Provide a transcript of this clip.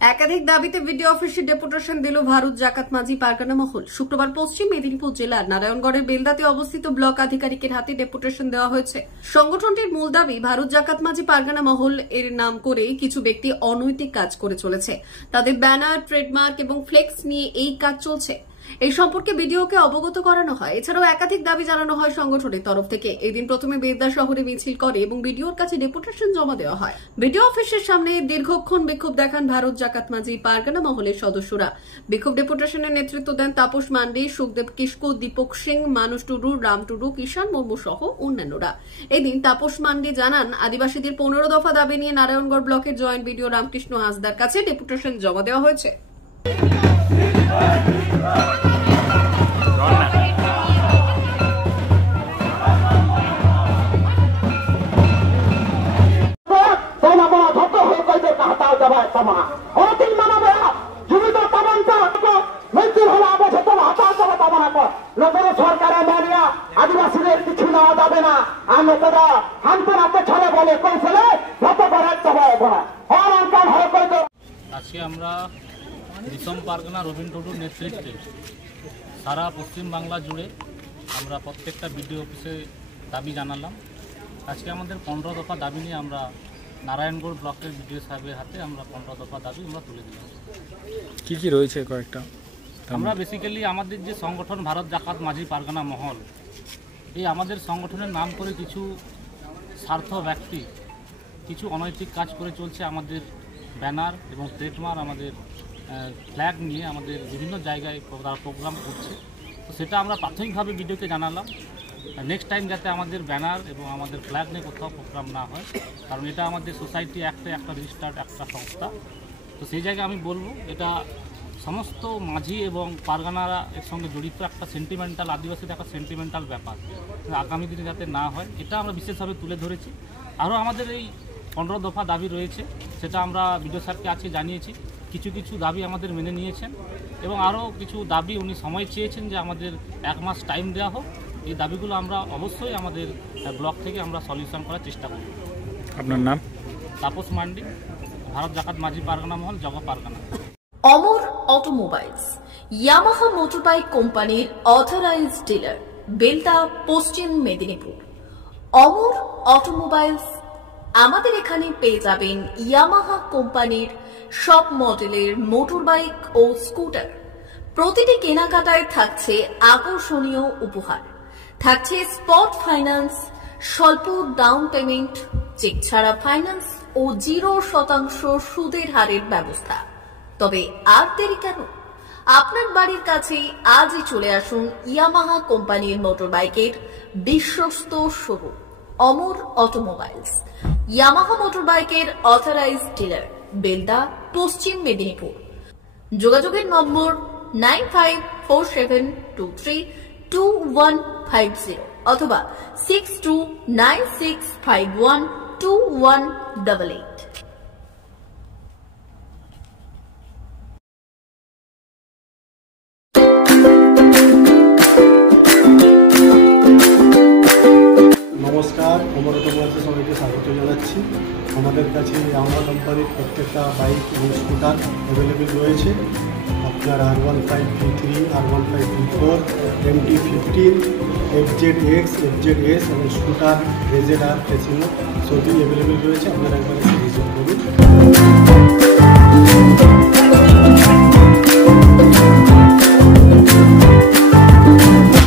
একাধিক দাবিতে ভিডিও অফিসে ডেপুটেশন দিল ভারত জাকাত মাঝি পারগানা মহল। শুক্রবার পশ্চিম মেদিনীপুর জেলার নারায়ণগড়ের বেলদাতে অবস্থিত ব্লক আধিকারিকের হাতে ডেপুটেশন দেওয়া হয়েছে। সংগঠনটির মূল দাবি, ভারত জাকাত মাঝি পারগানা মহল এর নাম করে কিছু ব্যক্তি অনৈতিক কাজ করে চলেছে। তাদের ব্যানার, ট্রেডমার্ক এবং ফ্লেক্স নিয়ে এই কাজ চলছে। এই সম্পর্কে ভিডিওকে অবগত করানো হয়। এছাড়াও একাধিক দাবি জানানো হয় সংগঠনের তরফ থেকে। এদিন প্রথমে বেলদা শহরে মিছিল করে এবং ভিডিওর কাছে ডেপুটেশন জমা দেওয়া হয়। ভিডিও অফিসের সামনে দীর্ঘক্ষণ বিক্ষোভ দেখান ভারত জাকাত মাঝি পারগানা মহলের সদস্যরা। বিক্ষোভ ডেপুটেশনের নেতৃত্ব দেন তাপস মান্ডি, সুখদেব কিসকো, দীপক সিং, মানুষ টুডু, রাম টুডু, কিষান মুর্মু সহ অন্যান্যরা। এদিন তাপস মান্ডি জানান, আদিবাসীদের 15 দফা দাবি নিয়ে নারায়ণগড় ব্লকের জয়েন্ট বিডিও রামকৃষ্ণ হাসদার কাছে ডেপুটেশন জমা দেওয়া হয়েছে। আদিবাসীদের কিছু নেওয়া যাবে না। আমি তোরা হানতে ছড়ে বলে কৌশলে যত করে আজকে আমরা দিসম পারগনা রবীন্দ্র টুডুর নেতৃত্বে সারা পশ্চিমবাংলা জুড়ে আমরা প্রত্যেকটা বিডিও অফিসে দাবি জানালাম। আজকে আমাদের 15 দফা দাবি নিয়ে আমরা নারায়ণগড় ব্লকের বিডিও সাহেবের হাতে আমরা 15 দফা দাবি আমরা তুলে দিলাম। কি কি রয়েছে কয়েকটা? আমরা বেসিক্যালি আমাদের যে সংগঠন ভারত জাকাত মাঝি পারগানা মহল, এই আমাদের সংগঠনের নাম করে কিছু স্বার্থ ব্যক্তি কিছু অনৈতিক কাজ করে চলছে। আমাদের ব্যানার এবং ট্রেডমার্ক, আমাদের ফ্ল্যাগ নিয়ে আমাদের বিভিন্ন জায়গায় তারা প্রোগ্রাম করছে। তো সেটা আমরা প্রাথমিকভাবে ভিডিওকে জানালাম। নেক্সট টাইম যাতে আমাদের ব্যানার এবং আমাদের ফ্ল্যাগ নিয়ে কোথাও প্রোগ্রাম না হয়, কারণ এটা আমাদের সোসাইটি একটা রেজিস্টার্ড একটা সংস্থা। তো সেই জায়গায় আমি বলবো, এটা সমস্ত মাঝি এবং পারগানারা এর সঙ্গে জড়িত একটা সেন্টিমেন্টাল, আদিবাসীদের একটা সেন্টিমেন্টাল ব্যাপার, আগামী দিনে যাতে না হয় এটা আমরা বিশেষভাবে তুলে ধরেছি। আরও আমাদের এই 15 দফা দাবি রয়েছে, সেটা আমরা বিডিও স্যারকে আজকে জানিয়েছি। কিছু কিছু দাবি আমাদের মেনে নিয়েছেন এবং আরও কিছু দাবি উনি সময় চেয়েছেন যে আমাদের 1 মাস টাইম দেওয়া হোক। এই দাবিগুলো আমরা অবশ্যই আমাদের ব্লক থেকে আমরা সলিউশন করার চেষ্টা করব। আপনার নাম? তাপস মান্ডি, ভারত জাকাত মাঝি পারগানা মহল, জগা পারগানা। অমর অটোমোবাইলস, ইয়ামাহা মোটরবাইক কোম্পানির অথরাইজড ডিলার, বেলদা, পশ্চিম মেদিনীপুর। অমর অটোমোবাইলস, আমাদের এখানে পেয়ে যাবেন ইয়ামাহা কোম্পানির সব মডেলের মোটরবাইক ও স্কুটার। প্রতিটি কেনাকাটায় থাকছে আকর্ষণীয় উপহার, থাকছে স্পট ফাইন্যান্স, স্বল্প ডাউন পেমেন্ট, চেক ছাড়া ফাইন্যান্স ও 0% সুদের হারের ব্যবস্থা। তবে আর দেরি কেন? আপনার বাড়ির কাছেই আজই চলে আসুন ইয়ামাহা কোম্পানির মোটরবাইকের বিশ্বস্ত শোরুম অমর অটোমোবাইলস, ইয়ামাহা মোটরবাইকের অথরাইজড ডিলার, বেলদা, পশ্চিম মেদিনীপুর। যোগাযোগের নম্বর 9547232150 অথবা 6296512188। নমস্কার, অমর অটোমোবাইলসে সবাইকে স্বাগত জানাচ্ছি। আমাদের কাছে ইয়ামাহা কোম্পানির প্রত্যেকটা বাইক এবং স্কুটার অ্যাভেলেবেল রয়েছে। আপনার R15V3, R15V4, MT15, FZX, FZS এবং স্কুটার RZR, ফেসিনো সবই অ্যাভেলেবেল রয়েছে। আপনারা একবার ভিজিট করুন।